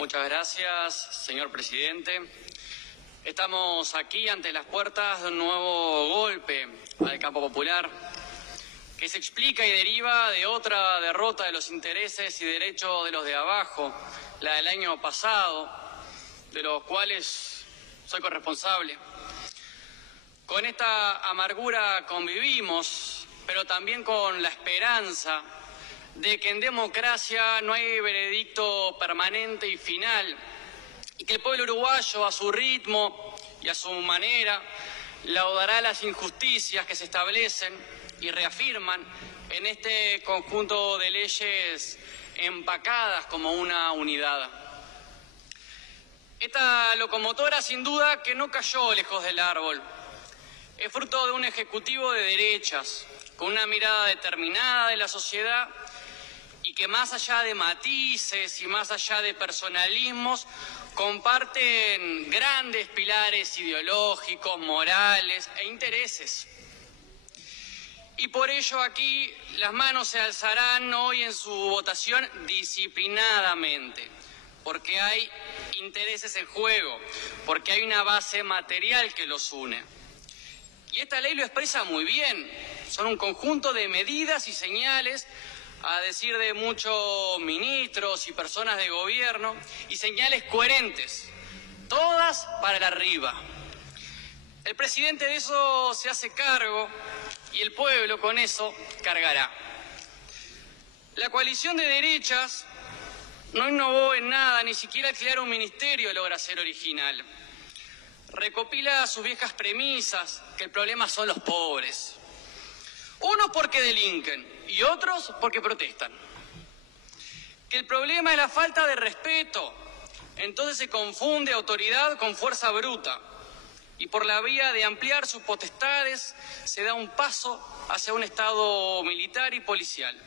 Muchas gracias, señor presidente. Estamos aquí ante las puertas de un nuevo golpe al campo popular que se explica y deriva de otra derrota de los intereses y derechos de los de abajo, la del año pasado, de los cuales soy corresponsable. Con esta amargura convivimos, pero también con la esperanza de que en democracia no hay veredicto permanente y final, y que el pueblo uruguayo, a su ritmo y a su manera, laudará las injusticias que se establecen y reafirman en este conjunto de leyes empacadas como una unidad. Esta locomotora, sin duda, que no cayó lejos del árbol. Es fruto de un ejecutivo de derechas, con una mirada determinada de la sociedad y que más allá de matices y más allá de personalismos, comparten grandes pilares ideológicos, morales e intereses. Y por ello aquí las manos se alzarán hoy en su votación disciplinadamente, porque hay intereses en juego, porque hay una base material que los une. Y esta ley lo expresa muy bien. Son un conjunto de medidas y señales, a decir de muchos ministros y personas de gobierno, y señales coherentes, todas para el arriba. El presidente de eso se hace cargo y el pueblo con eso cargará. La coalición de derechas no innovó en nada, ni siquiera crear un ministerio logra ser original. Recopila sus viejas premisas, que el problema son los pobres. Unos porque delinquen y otros porque protestan. Que el problema es la falta de respeto, entonces se confunde autoridad con fuerza bruta. Y por la vía de ampliar sus potestades se da un paso hacia un Estado militar y policial.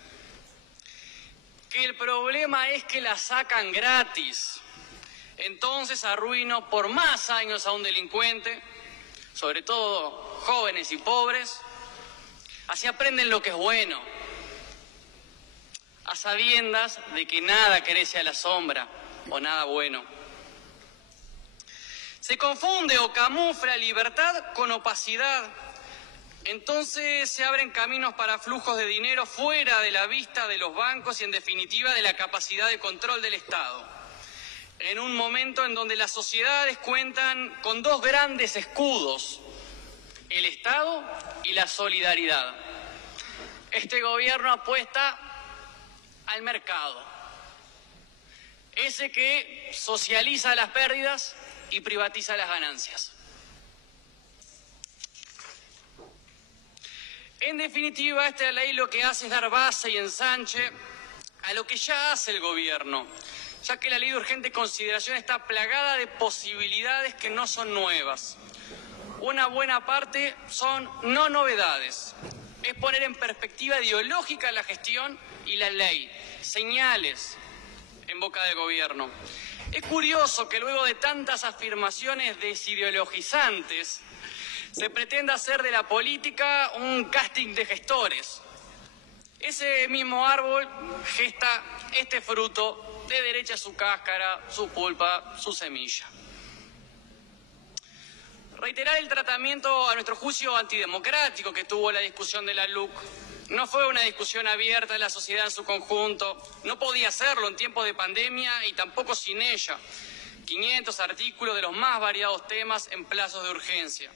Que el problema es que la sacan gratis. Entonces arruino por más años a un delincuente, sobre todo jóvenes y pobres. Así aprenden lo que es bueno, a sabiendas de que nada crece a la sombra o nada bueno. Se confunde o camufla libertad con opacidad. Entonces se abren caminos para flujos de dinero fuera de la vista de los bancos y en definitiva de la capacidad de control del Estado. En un momento en donde las sociedades cuentan con dos grandes escudos, el Estado y la solidaridad. Este gobierno apuesta al mercado, ese que socializa las pérdidas y privatiza las ganancias. En definitiva, esta ley lo que hace es dar base y ensanche a lo que ya hace el gobierno, ya que la ley de urgente consideración está plagada de posibilidades que no son nuevas. Una buena parte son no novedades. Es poner en perspectiva ideológica la gestión y la ley, señales en boca del gobierno. Es curioso que luego de tantas afirmaciones desideologizantes se pretenda hacer de la política un casting de gestores. Ese mismo árbol gesta este fruto de derecha su cáscara, su pulpa, su semilla. Reiterar el tratamiento, a nuestro juicio, antidemocrático que tuvo la discusión de la LUC. No fue una discusión abierta en la sociedad en su conjunto, no podía hacerlo en tiempos de pandemia y tampoco sin ella. 500 artículos de los más variados temas en plazos de urgencia.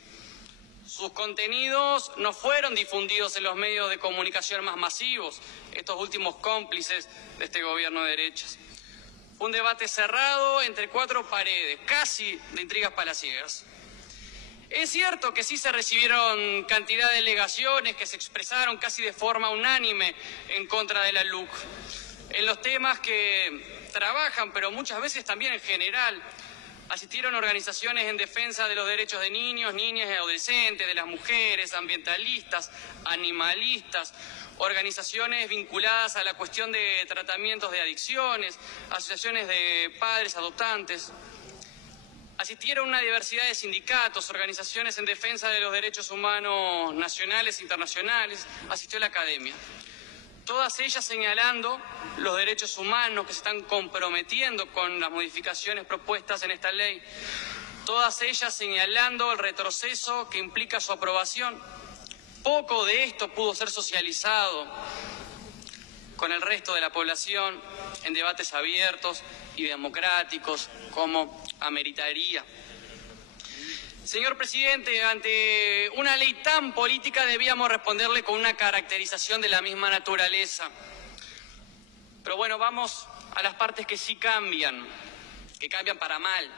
Sus contenidos no fueron difundidos en los medios de comunicación más masivos, estos últimos cómplices de este gobierno de derechas. Fue un debate cerrado entre cuatro paredes, casi de intrigas palaciegas. Es cierto que sí se recibieron cantidad de delegaciones que se expresaron casi de forma unánime en contra de la LUC. En los temas que trabajan, pero muchas veces también en general, asistieron organizaciones en defensa de los derechos de niños, niñas y adolescentes, de las mujeres, ambientalistas, animalistas, organizaciones vinculadas a la cuestión de tratamientos de adicciones, asociaciones de padres adoptantes. Asistieron una diversidad de sindicatos, organizaciones en defensa de los derechos humanos nacionales e internacionales, asistió la academia. todas ellas señalando los derechos humanos que se están comprometiendo con las modificaciones propuestas en esta ley, todas ellas señalando el retroceso que implica su aprobación. Poco de esto pudo ser socializado con el resto de la población en debates abiertos y democráticos como ameritaría. Señor presidente, ante una ley tan política debíamos responderle con una caracterización de la misma naturaleza. Pero bueno, vamos a las partes que sí cambian, que cambian para mal.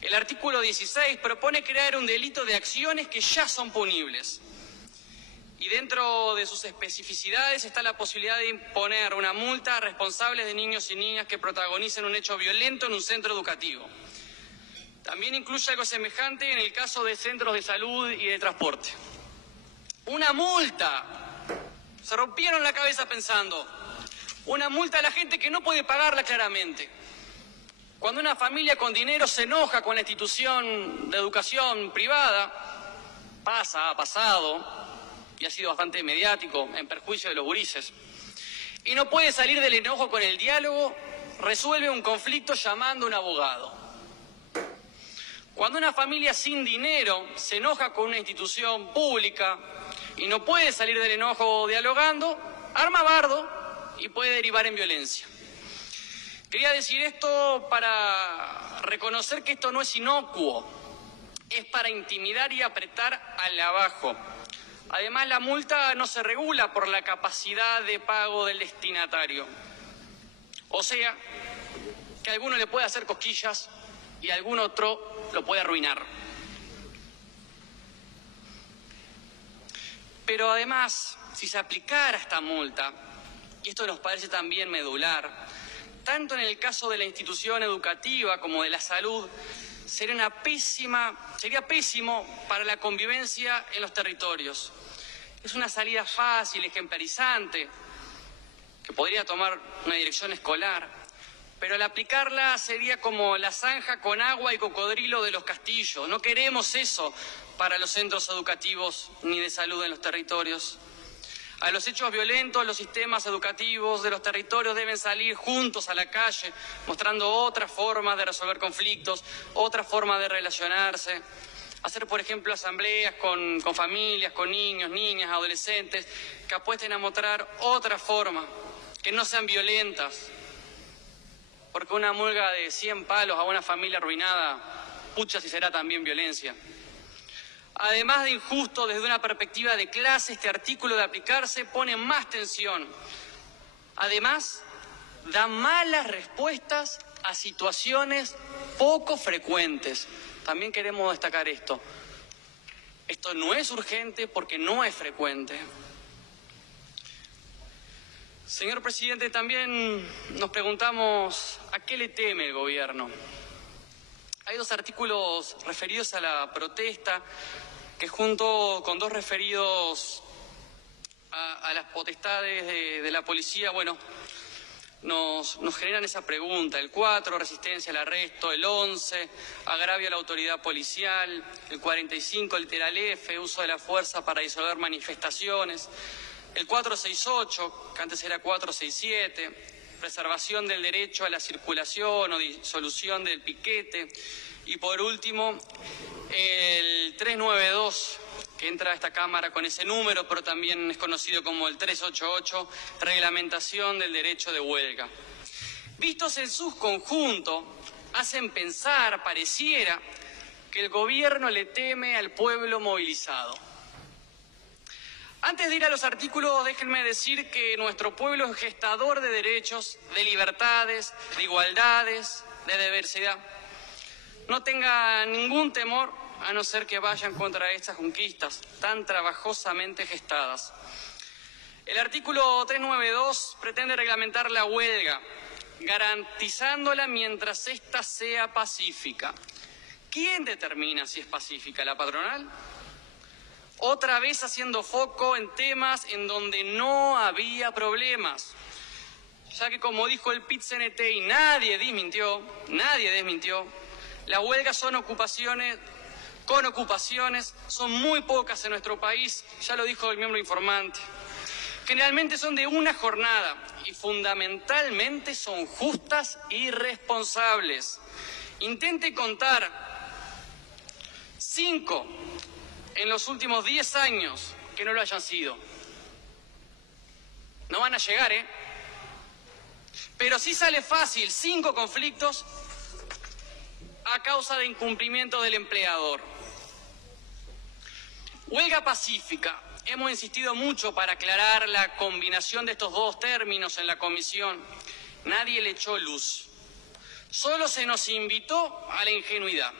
El artículo 16 propone crear un delito de acciones que ya son punibles. Y dentro de sus especificidades está la posibilidad de imponer una multa a responsables de niños y niñas que protagonicen un hecho violento en un centro educativo. También incluye algo semejante en el caso de centros de salud y de transporte. ¡Una multa! Se rompieron la cabeza pensando. Una multa a la gente que no puede pagarla claramente. Cuando una familia con dinero se enoja con la institución de educación privada, ha pasado, y ha sido bastante mediático, en perjuicio de los gurises, y no puede salir del enojo con el diálogo, resuelve un conflicto llamando a un abogado. Cuando una familia sin dinero se enoja con una institución pública y no puede salir del enojo dialogando, arma bardo y puede derivar en violencia. Quería decir esto para reconocer que esto no es inocuo, es para intimidar y apretar al abajo. Además, la multa no se regula por la capacidad de pago del destinatario. O sea, que a alguno le puede hacer cosquillas y a algún otro lo puede arruinar. Pero además, si se aplicara esta multa, y esto nos parece también medular, tanto en el caso de la institución educativa como de la salud, sería pésimo para la convivencia en los territorios. Es una salida fácil, ejemplarizante, que podría tomar una dirección escolar, pero al aplicarla sería como la zanja con agua y cocodrilo de los castillos. No queremos eso para los centros educativos ni de salud en los territorios. A los hechos violentos, los sistemas educativos de los territorios deben salir juntos a la calle, mostrando otras formas de resolver conflictos, otras formas de relacionarse. Hacer, por ejemplo, asambleas con familias, con niños, niñas, adolescentes, que apuesten a mostrar otras formas, que no sean violentas. Porque una mulga de 100 palos a una familia arruinada, pucha si será también violencia. Además de injusto desde una perspectiva de clase, este artículo de aplicarse pone más tensión. Además, da malas respuestas a situaciones poco frecuentes. También queremos destacar esto. Esto no es urgente porque no es frecuente. Señor presidente, también nos preguntamos a qué le teme el gobierno. Hay dos artículos referidos a la protesta que junto con dos referidos a las potestades de la policía, bueno, nos generan esa pregunta. El 4, resistencia al arresto. El 11, agravio a la autoridad policial. El 45, literal F, uso de la fuerza para disolver manifestaciones. El 468, que antes era 467, preservación del derecho a la circulación o disolución del piquete. Y por último, el 392, que entra a esta Cámara con ese número, pero también es conocido como el 388, reglamentación del derecho de huelga. Vistos en sus conjuntos, hacen pensar, pareciera, que el gobierno le teme al pueblo movilizado. Antes de ir a los artículos, déjenme decir que nuestro pueblo es gestador de derechos, de libertades, de igualdades, de diversidad. No tenga ningún temor, a no ser que vayan contra estas conquistas tan trabajosamente gestadas. El artículo 392 pretende reglamentar la huelga, garantizándola mientras ésta sea pacífica. ¿Quién determina si es pacífica? ¿La patronal? Otra vez haciendo foco en temas en donde no había problemas, ya que como dijo el PIT-CNT y nadie desmintió, las huelgas son ocupaciones, con ocupaciones, son muy pocas en nuestro país, ya lo dijo el miembro informante. generalmente son de una jornada y fundamentalmente son justas y responsables. Intente contar 5 en los últimos 10 años que no lo hayan sido. No van a llegar, ¿eh? Pero sí sale fácil 5 conflictos a causa de incumplimiento del empleador. Huelga pacífica. Hemos insistido mucho para aclarar la combinación de estos dos términos en la comisión. Nadie le echó luz. Solo se nos invitó a la ingenuidad.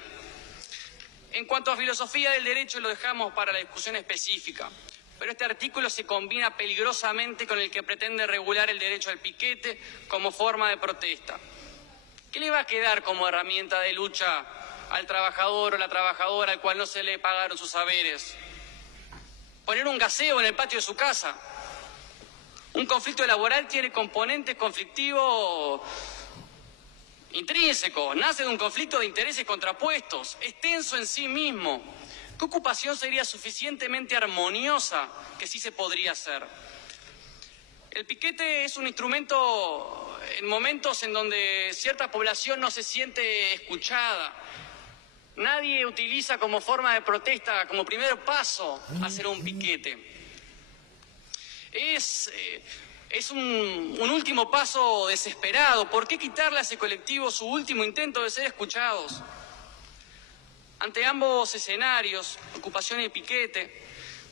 En cuanto a filosofía del derecho, lo dejamos para la discusión específica. Pero este artículo se combina peligrosamente con el que pretende regular el derecho al piquete como forma de protesta. ¿Qué le va a quedar como herramienta de lucha al trabajador o la trabajadora al cual no se le pagaron sus saberes? Poner un gaseo en el patio de su casa. Un conflicto laboral tiene componentes conflictivos intrínsecos, nace de un conflicto de intereses contrapuestos, es tenso en sí mismo. ¿Qué ocupación sería suficientemente armoniosa que sí se podría hacer? El piquete es un instrumento en momentos en donde cierta población no se siente escuchada. Nadie utiliza como forma de protesta, como primer paso, hacer un piquete. Es un último paso desesperado. ¿Por qué quitarle a ese colectivo su último intento de ser escuchados? Ante ambos escenarios, ocupación y piquete,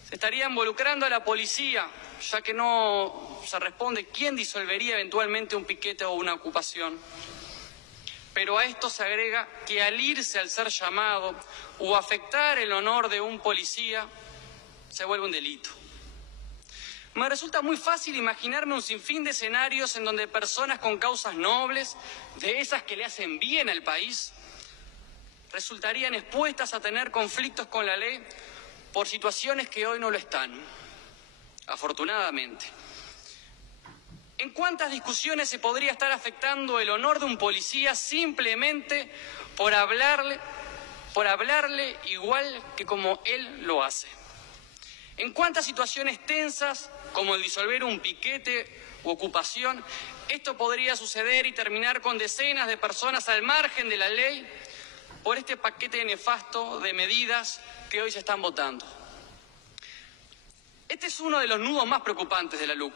se estaría involucrando a la policía, ya que no se responde quién disolvería eventualmente un piquete o una ocupación. Pero a esto se agrega que al irse al ser llamado o afectar el honor de un policía, se vuelve un delito. Me resulta muy fácil imaginarme un sinfín de escenarios en donde personas con causas nobles, de esas que le hacen bien al país, resultarían expuestas a tener conflictos con la ley por situaciones que hoy no lo están, afortunadamente. ¿En cuántas discusiones se podría estar afectando el honor de un policía simplemente por hablarle igual que como él lo hace? ¿En cuántas situaciones tensas, como el disolver un piquete u ocupación, esto podría suceder y terminar con decenas de personas al margen de la ley por este paquete nefasto de medidas que hoy se están votando? Este es uno de los nudos más preocupantes de la LUC.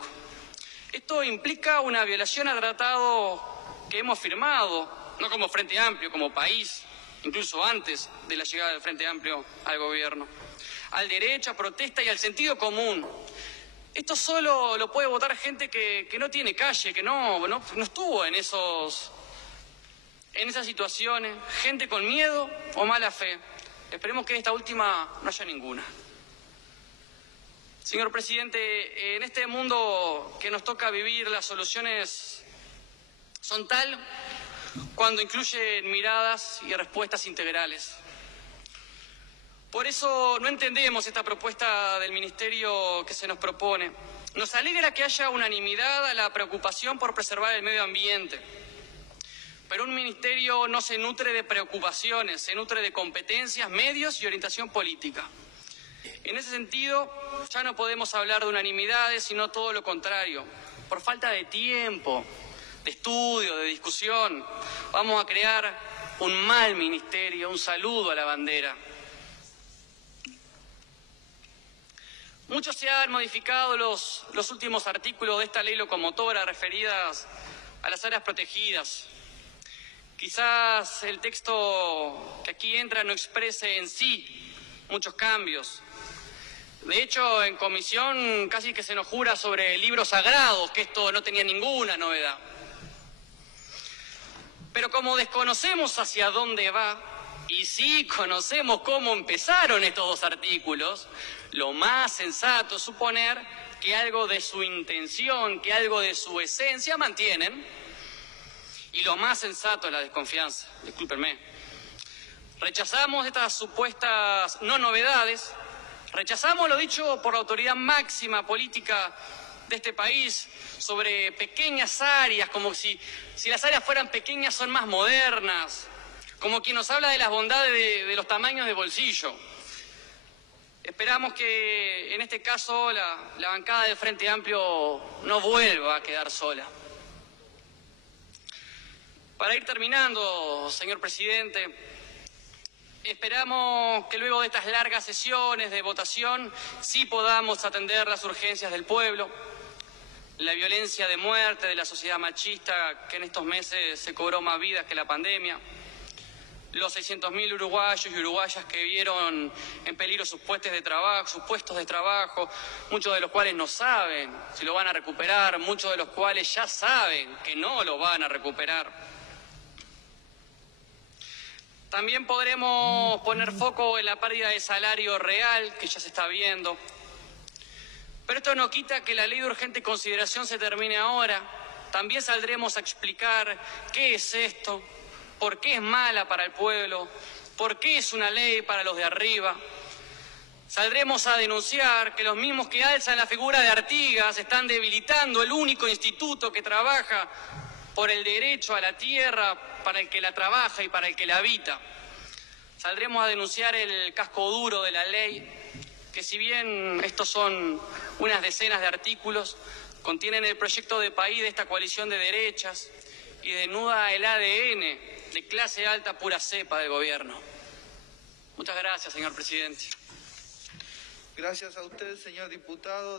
Esto implica una violación al tratado que hemos firmado, no como Frente Amplio, como país, incluso antes de la llegada del Frente Amplio al gobierno, al derecho a protesta y al sentido común. Esto solo lo puede votar gente que no tiene calle, que no estuvo en esas situaciones, gente con miedo o mala fe. Esperemos que esta última no haya ninguna. Señor presidente, en este mundo que nos toca vivir, las soluciones son tal cuando incluyen miradas y respuestas integrales. Por eso no entendemos esta propuesta del Ministerio que se nos propone. Nos alegra que haya unanimidad a la preocupación por preservar el medio ambiente. Pero un ministerio no se nutre de preocupaciones, se nutre de competencias, medios y orientación política. En ese sentido, ya no podemos hablar de unanimidades, sino todo lo contrario. Por falta de tiempo, de estudio, de discusión, vamos a crear un mal ministerio, un saludo a la bandera. Muchos se han modificado los últimos artículos de esta ley locomotora referidas a las áreas protegidas. Quizás el texto que aquí entra no exprese en sí muchos cambios. De hecho, en comisión casi que se nos jura sobre libros sagrados que esto no tenía ninguna novedad. Pero como desconocemos hacia dónde va, y sí conocemos cómo empezaron estos dos artículos, lo más sensato es suponer que algo de su intención, que algo de su esencia mantienen, y lo más sensato es la desconfianza, discúlpenme. Rechazamos estas supuestas no novedades, rechazamos lo dicho por la autoridad máxima política de este país sobre pequeñas áreas, como si las áreas fueran pequeñas son más modernas, como quien nos habla de las bondades de los tamaños de bolsillo. Esperamos que en este caso la bancada del Frente Amplio no vuelva a quedar sola. Para ir terminando, señor presidente, esperamos que luego de estas largas sesiones de votación sí podamos atender las urgencias del pueblo, la violencia de muerte de la sociedad machista que en estos meses se cobró más vidas que la pandemia, los 600.000 uruguayos y uruguayas que vieron en peligro sus puestos de trabajo, muchos de los cuales no saben si lo van a recuperar, muchos de los cuales ya saben que no lo van a recuperar. También podremos poner foco en la pérdida de salario real que ya se está viendo. Pero esto no quita que la ley de urgente consideración se termine ahora. También saldremos a explicar qué es esto, por qué es mala para el pueblo, por qué es una ley para los de arriba. Saldremos a denunciar que los mismos que alzan la figura de Artigas están debilitando el único instituto que trabaja por el derecho a la tierra para el que la trabaja y para el que la habita. Saldremos a denunciar el casco duro de la ley, que si bien estos son unas decenas de artículos, contienen el proyecto de país de esta coalición de derechas y desnuda el ADN de clase alta pura cepa del gobierno. Muchas gracias, señor presidente. Gracias a usted, señor diputado.